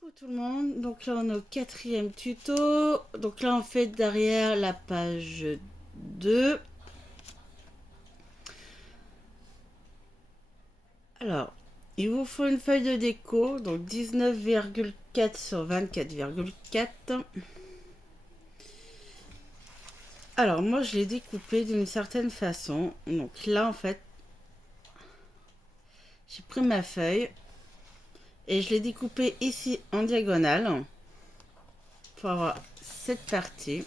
Coucou tout le monde, donc là on est au quatrième tuto, donc là on fait derrière la page 2. Alors, il vous faut une feuille de déco, donc 19,4 sur 24,4. Alors moi je l'ai découpé d'une certaine façon, donc là en fait j'ai pris ma feuille et je l'ai découpée ici en diagonale pour avoir cette partie.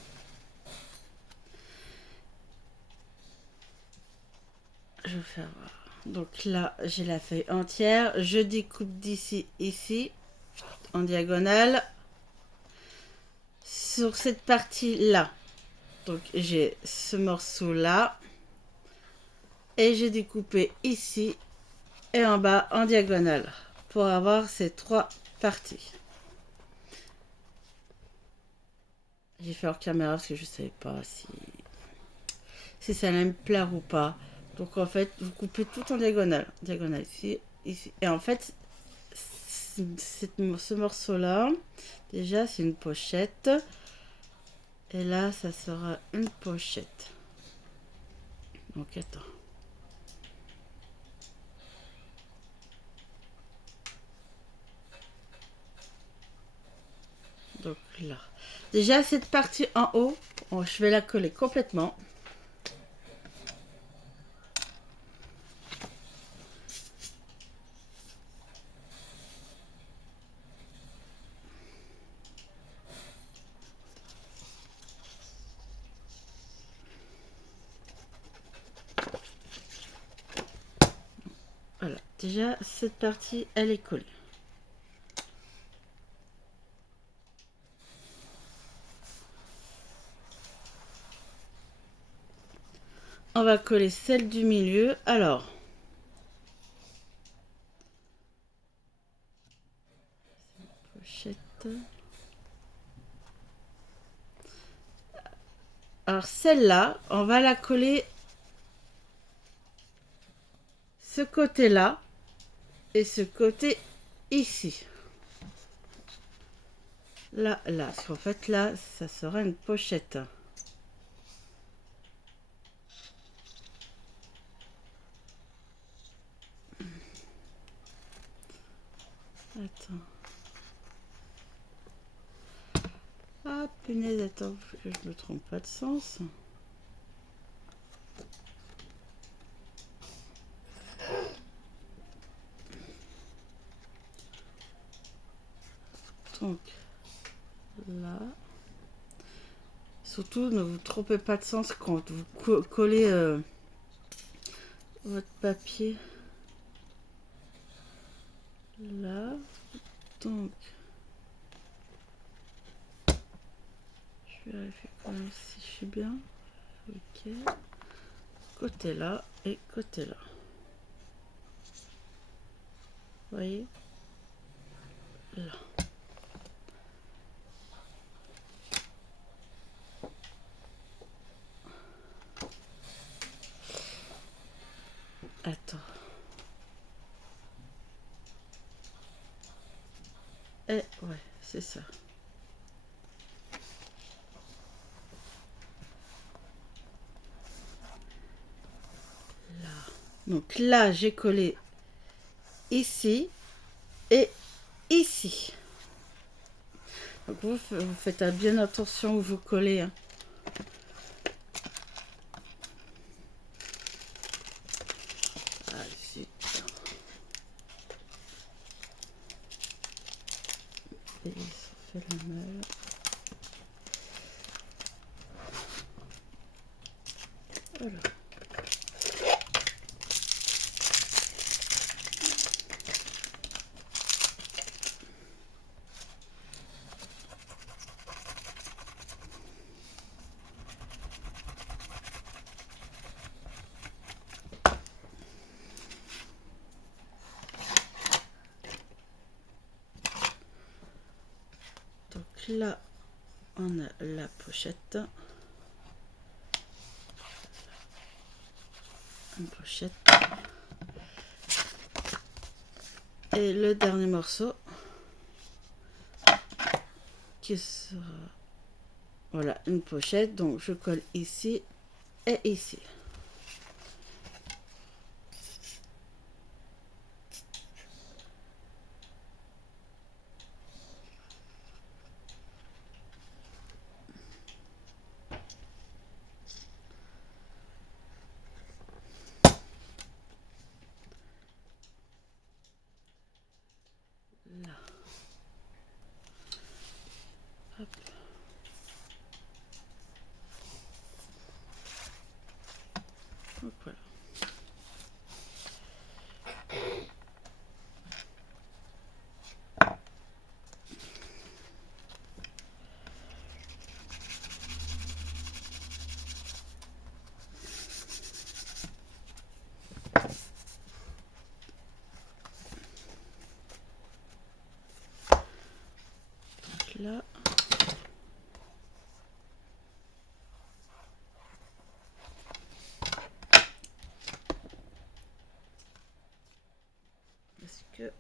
Je vais faire voir. Donc là, j'ai la feuille entière. Je découpe d'ici, ici, en diagonale. Sur cette partie-là, donc j'ai ce morceau-là. Et j'ai découpé ici et en bas en diagonale pour avoir ces trois parties. J'ai fait hors caméra parce que je ne savais pas si ça allait me plaire ou pas. Donc en fait, vous coupez tout en diagonale. Diagonale ici, ici. Et en fait, ce morceau-là, déjà, c'est une pochette. Et là, ça sera une pochette. Donc, attends. Donc là. Déjà, cette partie en haut, je vais la coller complètement. Voilà. Déjà, cette partie, elle est collée. On va coller celle du milieu. Alors, pochette. Alors, celle-là, on va la coller ce côté-là et ce côté ici. Là, là. Parce qu'en fait, là, ça sera une pochette. Attends. Ah, punaise, attends, que je me trompe pas de sens. Donc, là. Surtout, ne vous trompez pas de sens quand vous collez votre papier. Là. Donc, je vérifie quand même si je suis bien. Ok. Côté là et côté là. Vous voyez? Là. Attends. Et ouais, c'est ça. Là. Donc là, j'ai collé ici et ici. Donc vous faites bien attention où vous collez. Hein. Ah, zut. Et ça fait la mal. Voilà. Donc là, on a la pochette. Une pochette. Et le dernier morceau. qui sera, voilà, une pochette. Donc je colle ici et ici. Là. Hop. Donc voilà. Là. Parce que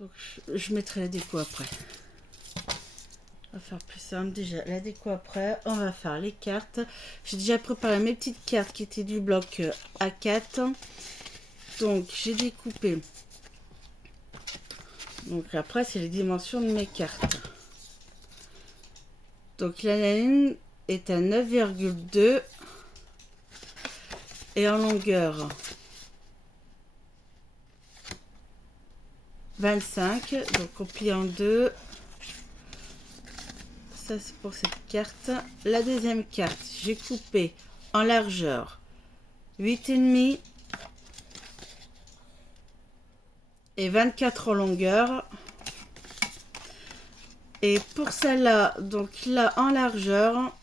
donc je mettrai la déco après. On va faire plus simple. Déjà la déco après, on va faire les cartes. J'ai déjà préparé mes petites cartes qui étaient du bloc A4. Donc j'ai découpé. Donc après c'est les dimensions de mes cartes. Donc la ligne est à 9,2 et en longueur 25. Donc on plie en deux. Ça c'est pour cette carte. La deuxième carte, j'ai coupé en largeur 8,5 et 24 en longueur. Et pour celle-là, donc là en largeur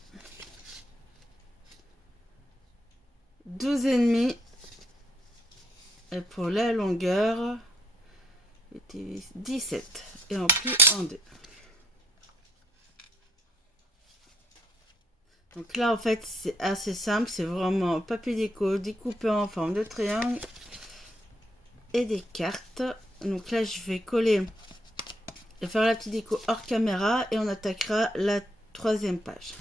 12,5 et pour la longueur 17 et on plie en deux. Donc là en fait c'est assez simple, c'est vraiment papier déco découpé en forme de triangle et des cartes. Donc là je vais coller et faire la petite déco hors caméra et on attaquera la troisième page.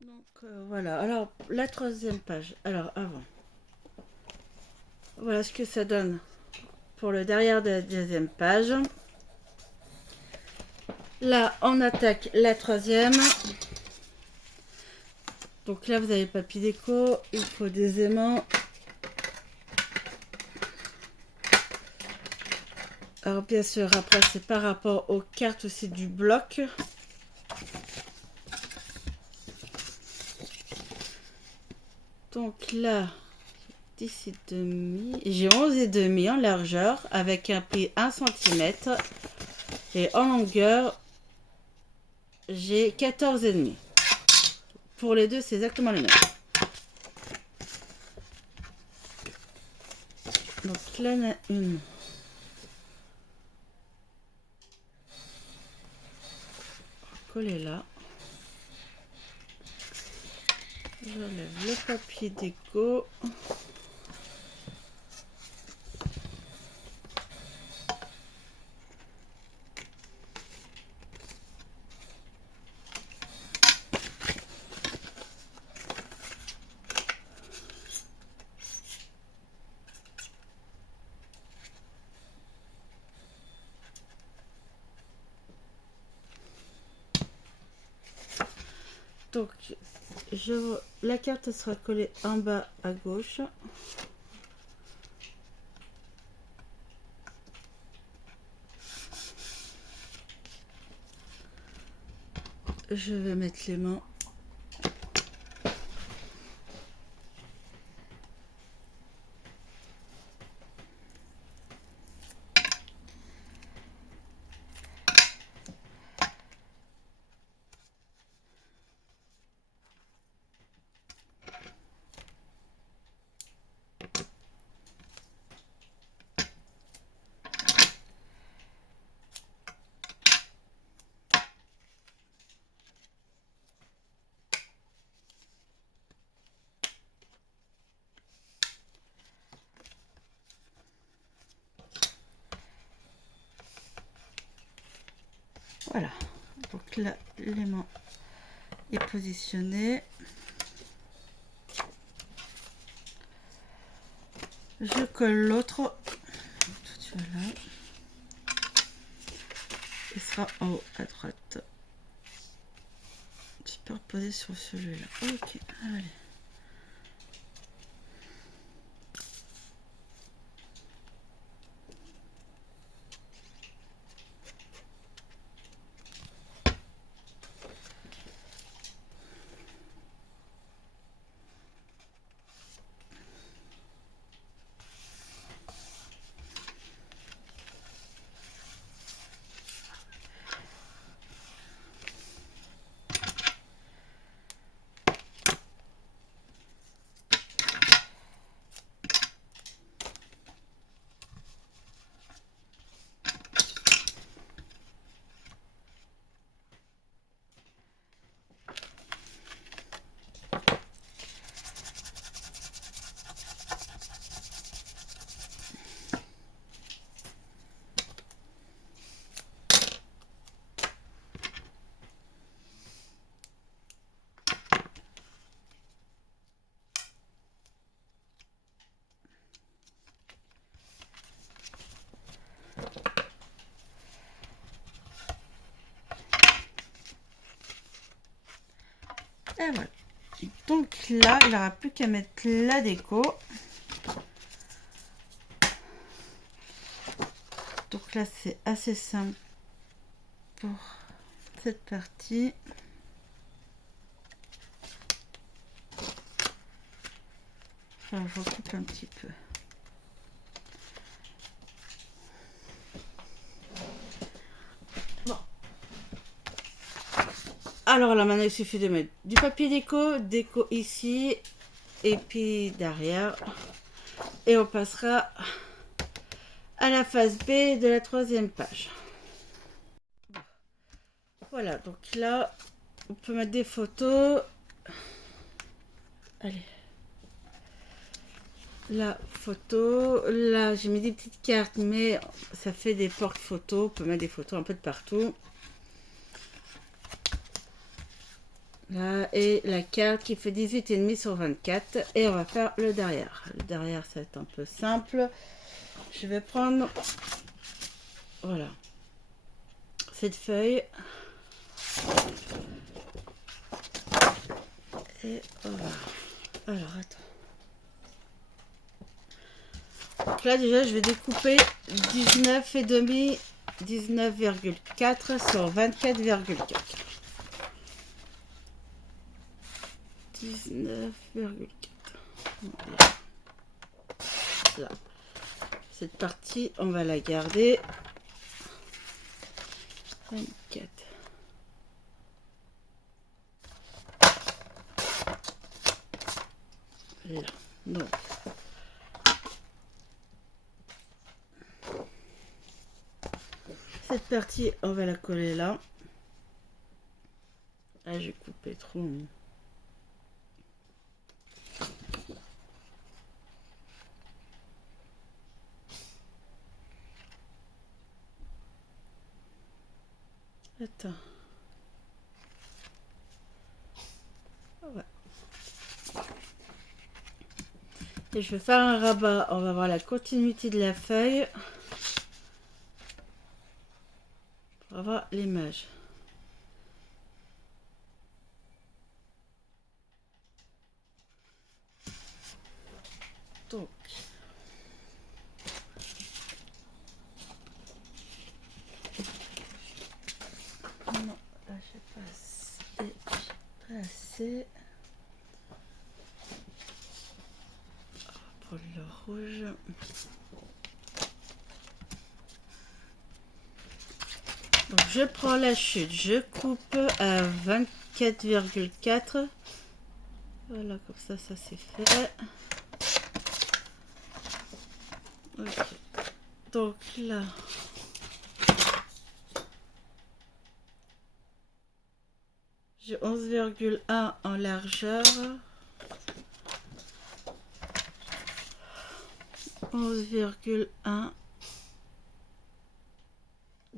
Donc voilà, alors la troisième page, alors avant, voilà ce que ça donne pour le derrière de la deuxième page. Là on attaque la troisième. Donc là vous avez papier déco, il faut des aimants. Alors bien sûr après c'est par rapport aux cartes aussi du bloc. Donc là 10,5, j'ai 11,5 en largeur avec un pli 1 cm et en longueur j'ai 14,5. Pour les deux c'est exactement le même. Donc là il y en a une. Coller là. J'enlève le papier déco. Donc la carte sera collée en bas à gauche. Je vais mettre les mains. Voilà, donc là l'élément est positionné. Je colle l'autre. Voilà. Il sera en haut à droite. Je peux reposer sur celui-là. Ok, allez. Et voilà. Donc là, il n'aura plus qu'à mettre la déco. Donc là, c'est assez simple pour cette partie. Enfin, je recoupe un petit peu. Bon. Alors là, maintenant, il suffit de mettre du papier déco ici, et puis derrière. Et on passera à la phase B de la 3e page. Voilà, donc là, on peut mettre des photos. Allez. La photo, là j'ai mis des petites cartes, mais ça fait des porte-photos. On peut mettre des photos un peu de partout. Là, et la carte qui fait 18,5 sur 24. Et on va faire le derrière. Le derrière, ça va être un peu simple. Je vais prendre, voilà, cette feuille. Et voilà. Alors, attends. Donc là, déjà, je vais découper 19,5, 19,4 sur 24,4. 19,4. Là. Cette partie, on va la garder. 24. Là. Donc. Cette partie, on va la coller là. Ah, j'ai coupé trop. Attends. Ouais. Et je vais faire un rabat. On va voir la continuité de la feuille. On va voir l'image. Donc. Non, là je passe. Et j'ai passé. Pour le rouge. Donc je prends la chute, je coupe à 24,4. Voilà, comme ça c'est fait. Okay. Donc là, j'ai 11,1 en largeur. 11,1.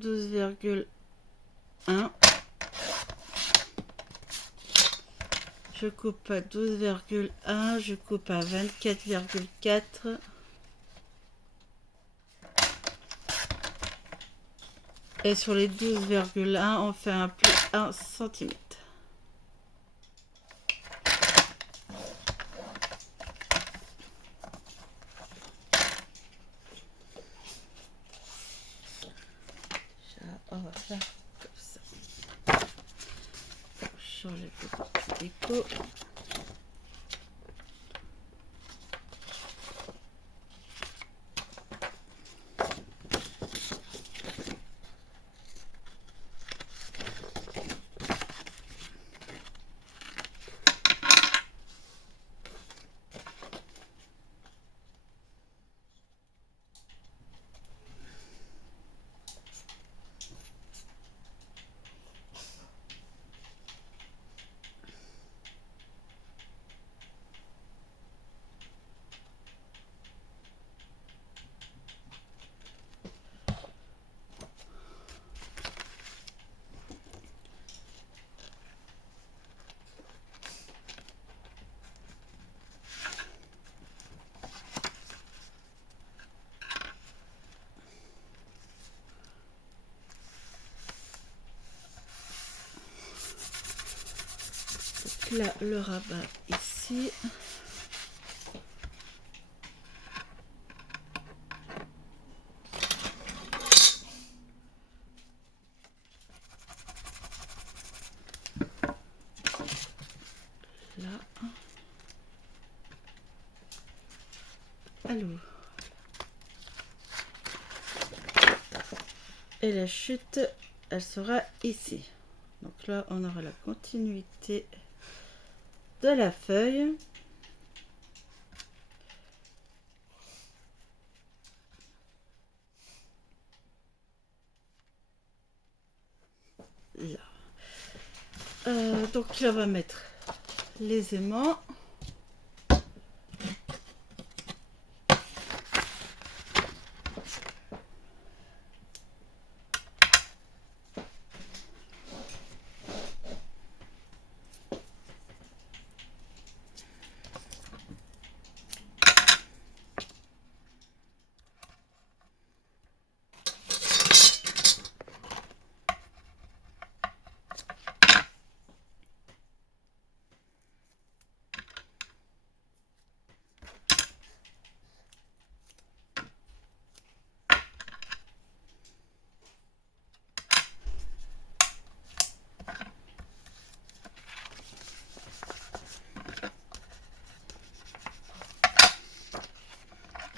12,1. 1. Je coupe à 12,1. Je coupe à 24,4. Et sur les 12,1, on fait un plus 1 cm. On va faire comme ça. J'enlève le déco. Là, le rabat ici. Là. Allô. Et la chute, elle sera ici. Donc là, on aura la continuité de la feuille. Là. Donc là, on va mettre les aimants.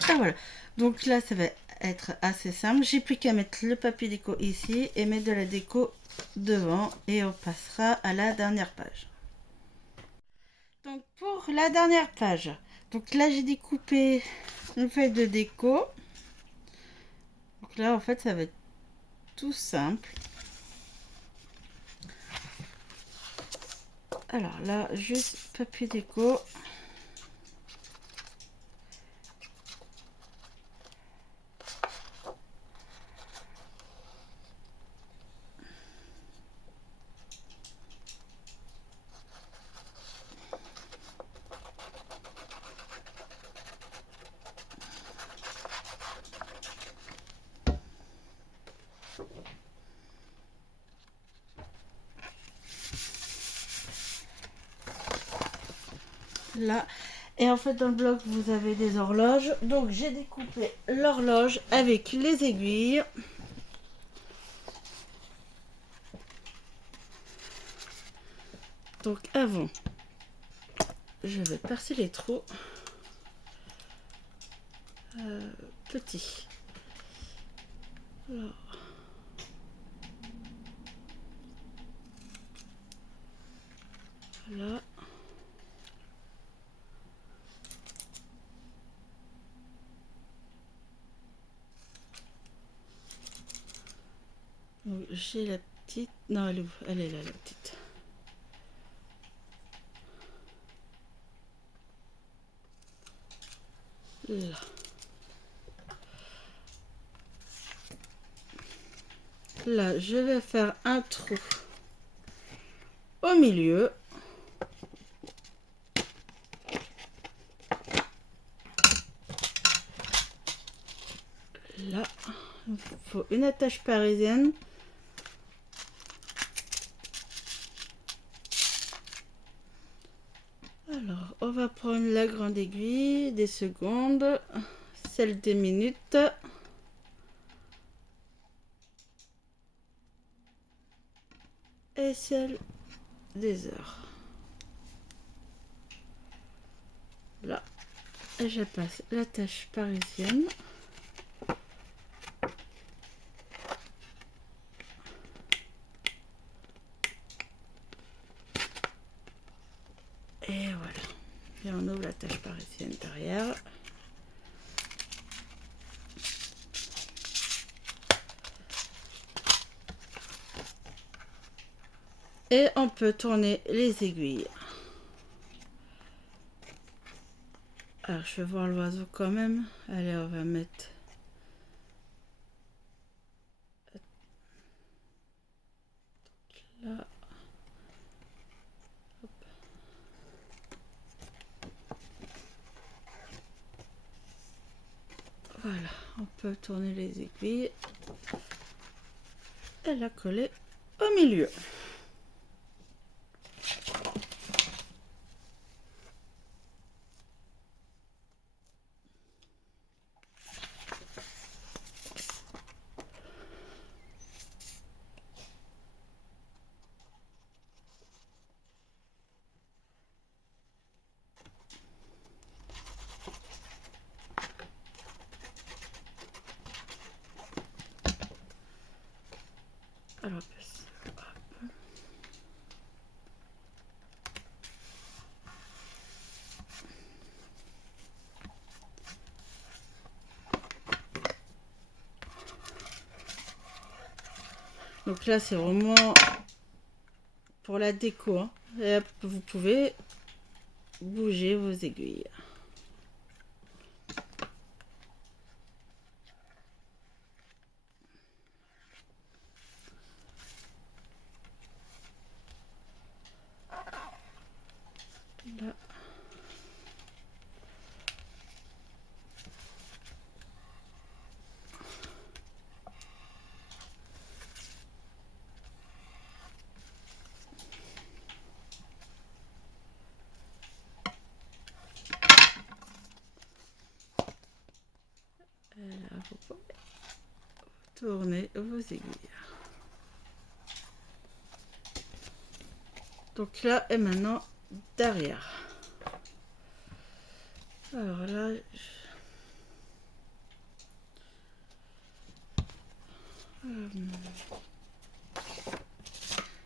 Ah, voilà. Donc là, ça va être assez simple. J'ai plus qu'à mettre le papier déco ici et mettre de la déco devant et on passera à la dernière page. Donc pour la dernière page, donc là j'ai découpé une feuille de déco. Donc là en fait ça va être tout simple. Alors là juste papier déco. Là, et en fait dans le bloc vous avez des horloges, donc j'ai découpé l'horloge avec les aiguilles. Donc avant je vais percer les trous petits. Alors, voilà. J'ai la petite. Non, elle est où? Elle est là, la petite. Là. là, je vais faire un trou au milieu. Là, il faut une attache parisienne. Alors, on va prendre la grande aiguille des secondes, celle des minutes. Et celle des heures. Là, et je passe l'attache parisienne. Et voilà. Et on ouvre l'attache parisienne derrière. Et on peut tourner les aiguilles. Alors, je vais voir l'oiseau quand même. Allez, on va mettre... là. Hop. Voilà, on peut tourner les aiguilles. Et la coller au milieu. Alors, hop. Donc là, c'est vraiment pour la déco, hein. Et vous pouvez bouger vos aiguilles. Là. Et là, vous pouvez tourner vos aiguilles. Donc là et maintenant derrière. Alors là,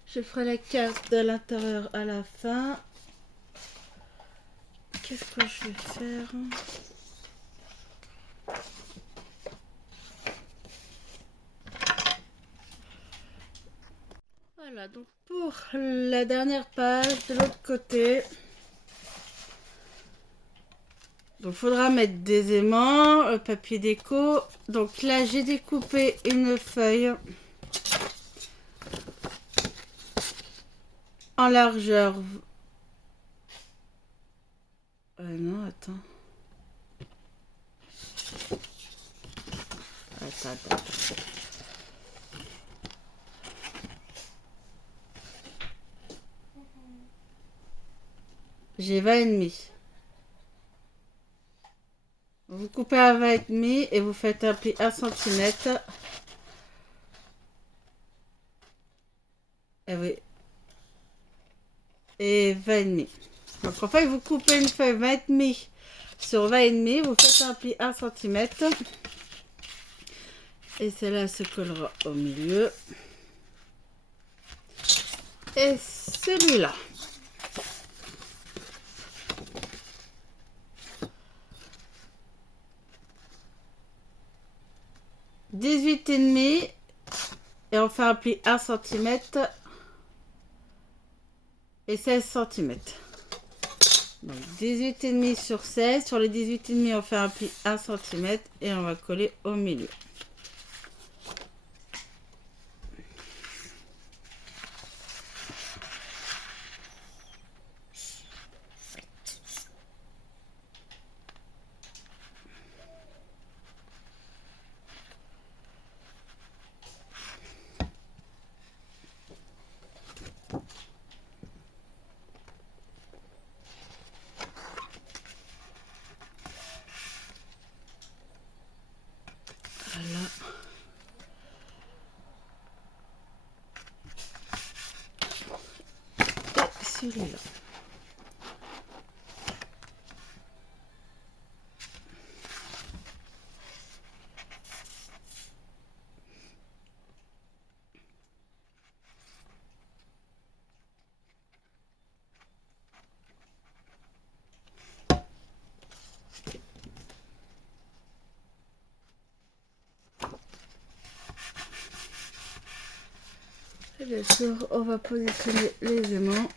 je ferai la carte de l'intérieur à la fin. Qu'est-ce que je vais faire? Voilà, donc pour la dernière page de l'autre côté, donc faudra mettre des aimants, papier déco. Donc là j'ai découpé une feuille en largeur. Non, attends. Attends. J'ai 20,5. Vous coupez à 20,5 et vous faites un pli 1 cm. Et oui. Et 20,5. Donc en fait, vous coupez une feuille 20,5 sur 20,5. Vous faites un pli 1 cm. Et celle-là se collera au milieu. Et celui-là. « 18,5 et on fait un pli 1 cm et 16 cm. Donc 18,5 sur 16. Sur les 18,5, on fait un pli 1 cm et on va coller au milieu. celui-là. Et bien sûr, on va positionner les aimants.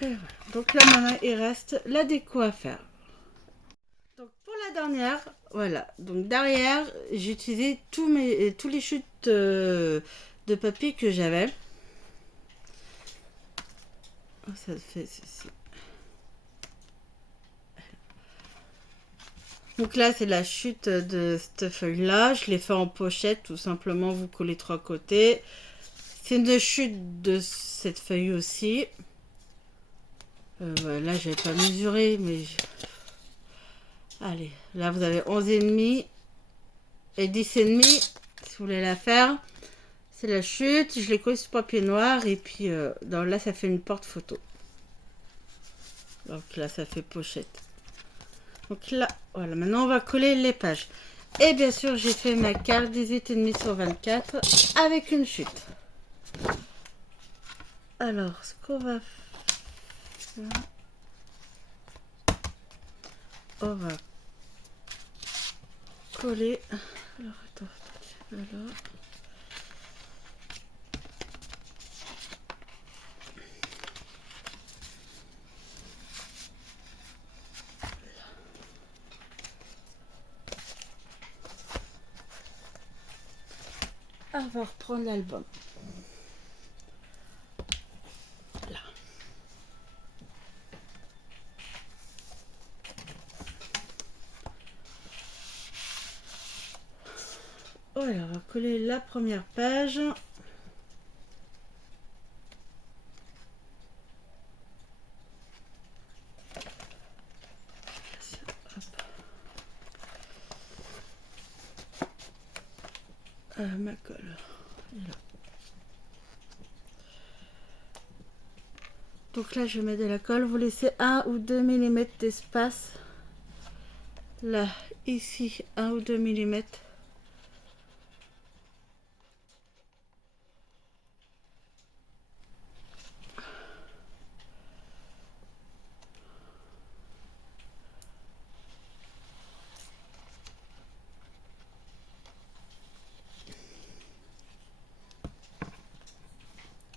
Et voilà. Donc là maintenant il reste la déco à faire. Donc pour la dernière, voilà. Donc derrière, j'ai utilisé tous les chutes de papier que j'avais. Oh, ça fait ceci. Donc là, c'est la chute de cette feuille-là. Je l'ai fait en pochette, tout simplement. Vous collez 3 côtés. C'est une chute de cette feuille aussi. Voilà, j'avais pas mesuré, mais... Allez, là, vous avez 11,5 et 10,5. Si vous voulez la faire, c'est la chute. Je l'ai collé sur papier noir. Et puis, là, ça fait une porte photo. Donc là, ça fait pochette. Donc là, voilà. Maintenant, on va coller les pages. Et bien sûr, j'ai fait ma carte 18,5 sur 24 avec une chute. Alors, ce qu'on va faire, on va coller. Alors, attends, voilà. On va reprendre l'album. Là. Voilà, on va coller la première page. Ma colle. Là. Donc là, je mets de la colle. Vous laissez 1 ou 2 mm d'espace. Là, ici, 1 ou 2 mm.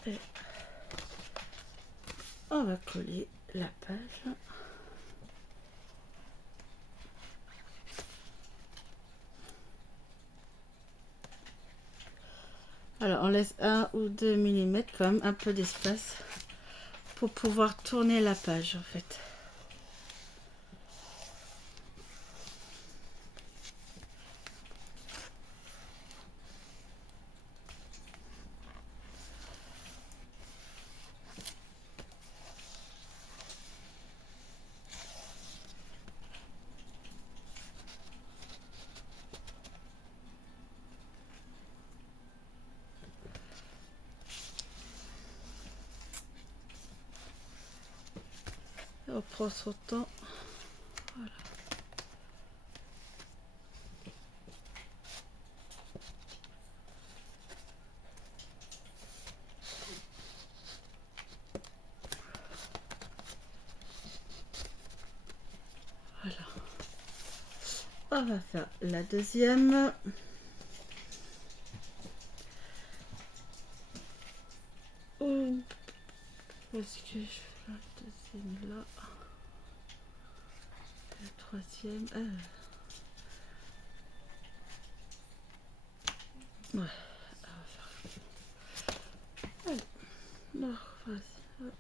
Et on va coller la page. Alors, on laisse 1 ou 2 mm, quand même un peu d'espace pour pouvoir tourner la page, en fait. On prend son temps. Voilà. Voilà. On va faire la deuxième. est-ce que je fais la deuxième là? La troisième. Ouais. Allez. Non, vas-y. Ouais.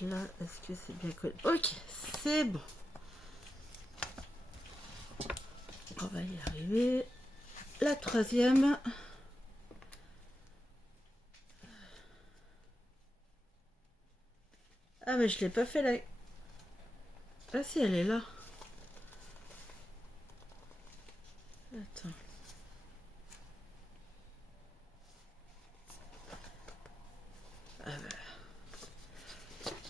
Là, est-ce que c'est bien collé? Ok, c'est bon. On va y arriver. La troisième. Ah mais je l'ai pas fait là. Ah si, elle est là. Attends. Ah bah.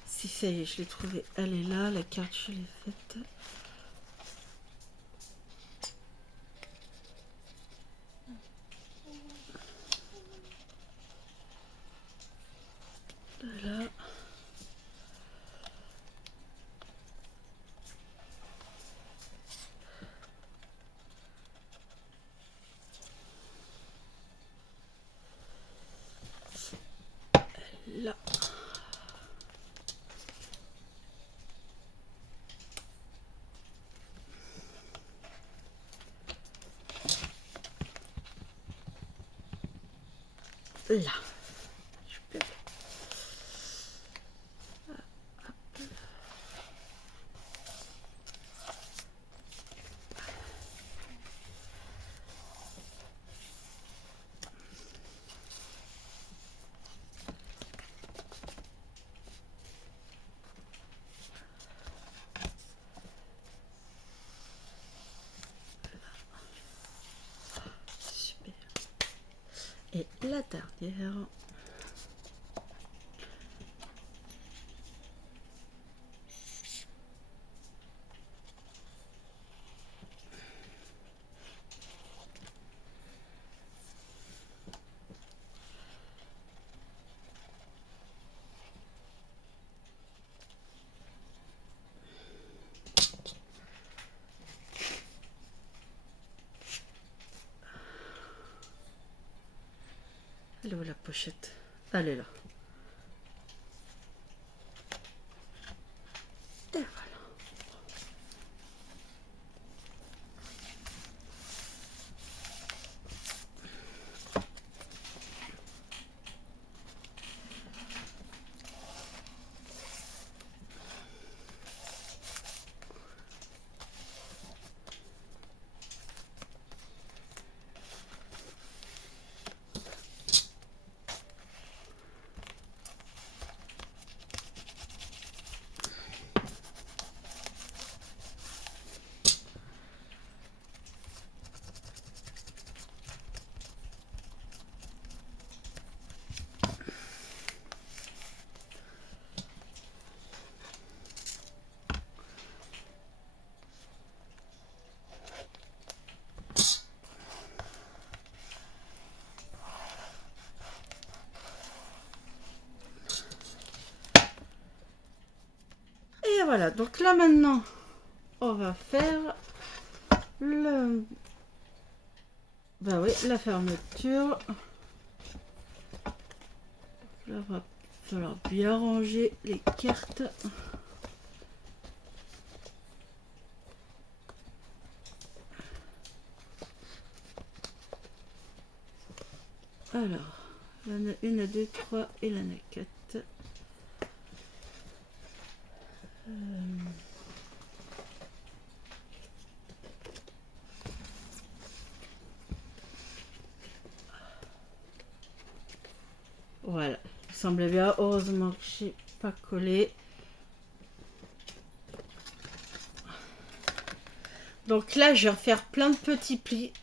Si ça y est, je l'ai trouvée. Elle est là, la carte je l'ai faite. Là. Là. Là. Je peux... Super. Et la dernière. Elle est où la pochette? Elle est là. Et voilà. voilà, donc là maintenant, on va faire le... Bah oui, la fermeture. Là, il va falloir bien ranger les cartes. Alors, il y en a une, deux, trois, et il y en a quatre. Voilà, il semblait bien. Heureusement que j'ai pas collé. Donc là, je vais refaire plein de petits plis.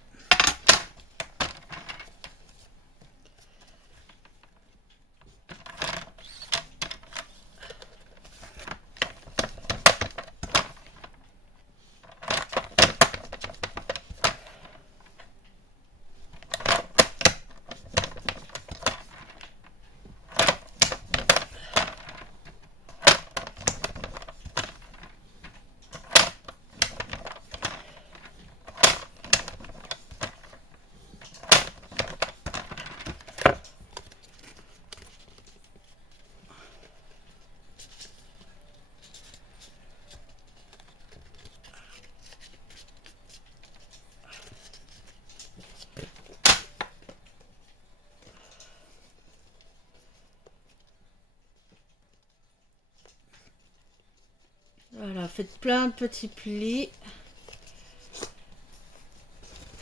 Voilà, faites plein de petits plis.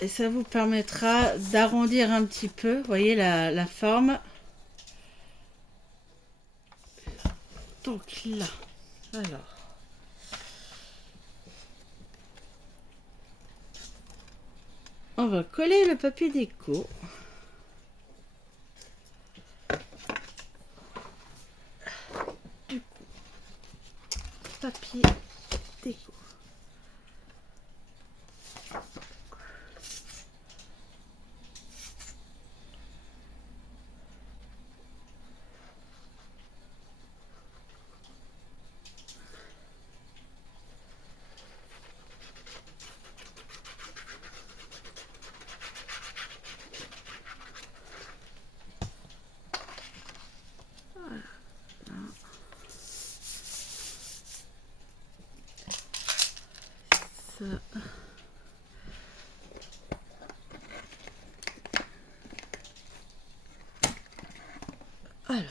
Et ça vous permettra d'arrondir un petit peu, vous voyez la forme. Donc là, alors. On va coller le papier déco. Du coup, papier déco. Ça. Alors.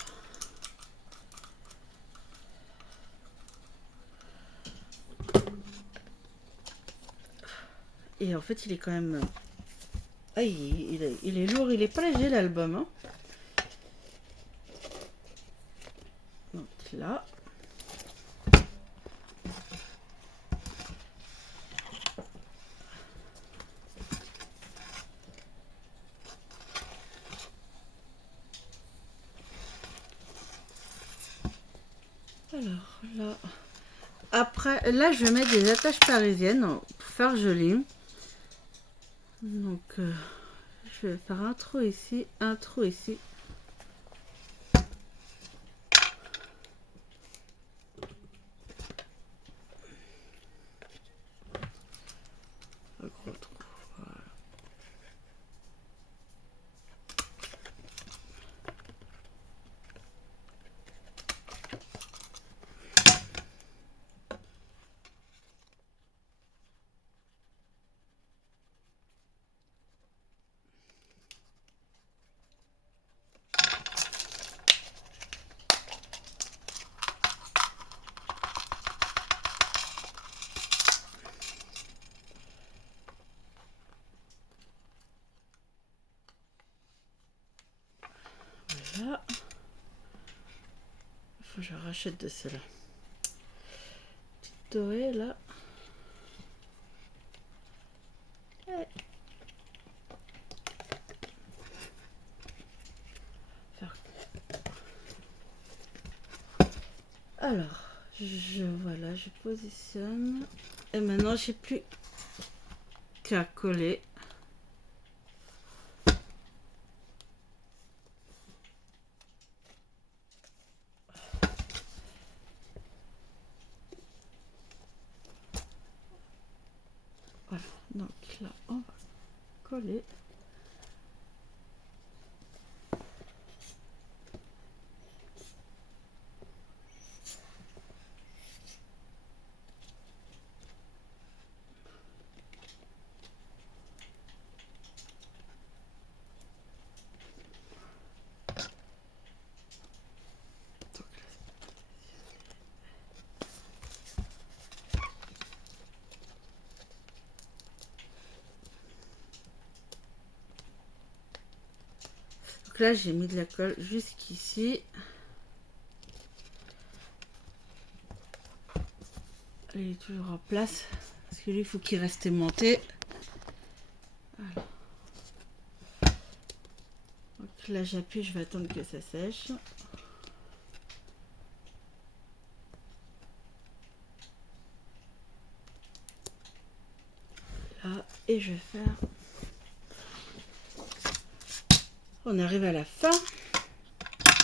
Et en fait, il est quand même... Ah, il est lourd, il est pas léger l'album. Hein. Donc là... Alors là... Après, là, je vais mettre des attaches parisiennes pour faire joli. Donc, je vais faire un trou ici, un trou ici. Un gros trou, voilà. Voilà. Il faut que je rachète de cela. Petite dorée là. Ouais. Alors, voilà, je positionne. Et maintenant, j'ai plus qu'à coller. Donc là, on va coller. Donc là, j'ai mis de la colle jusqu'ici. Il est toujours en place parce que lui, il faut qu'il reste aimanté. Voilà. Donc là, j'appuie, je vais attendre que ça sèche. Là, et je vais faire. On arrive à la fin.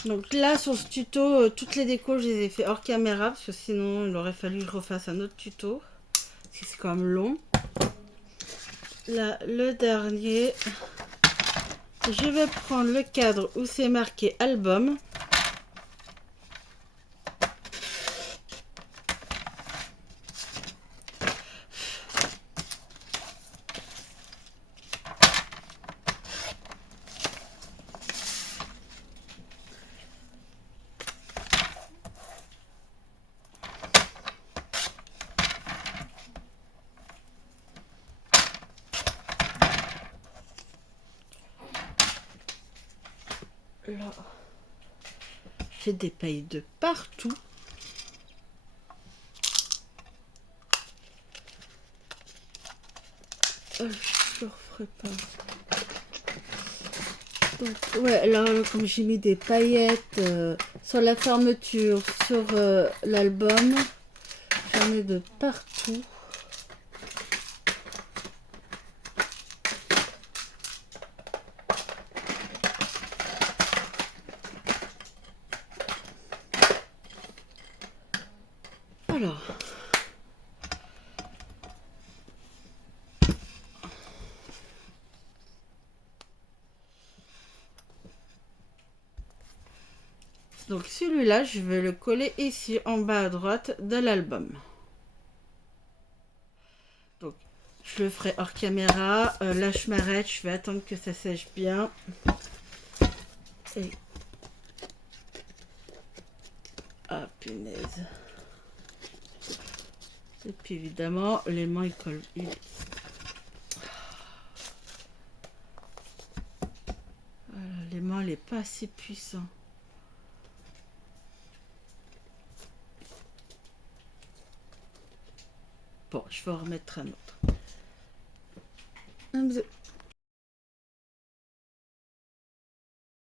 Donc là, sur ce tuto, toutes les décos, je les ai fait hors caméra parce que sinon, il aurait fallu que je refasse un autre tuto. Parce que c'est quand même long. Là, le dernier, je vais prendre le cadre où c'est marqué album. Là, j'ai des pailles de partout. Je ne referai pas. Donc, ouais, là, comme j'ai mis des paillettes sur la fermeture, sur l'album, j'en ai de partout. Alors, donc celui-là, je vais le coller ici en bas à droite de l'album. Donc, je le ferai hors caméra. Là, je m'arrête, je vais attendre que ça sèche bien. Et... ah, punaise. Et puis évidemment, l'aimant il colle. Voilà, l'aimant il n'est pas assez puissant. Bon, je vais en remettre un autre.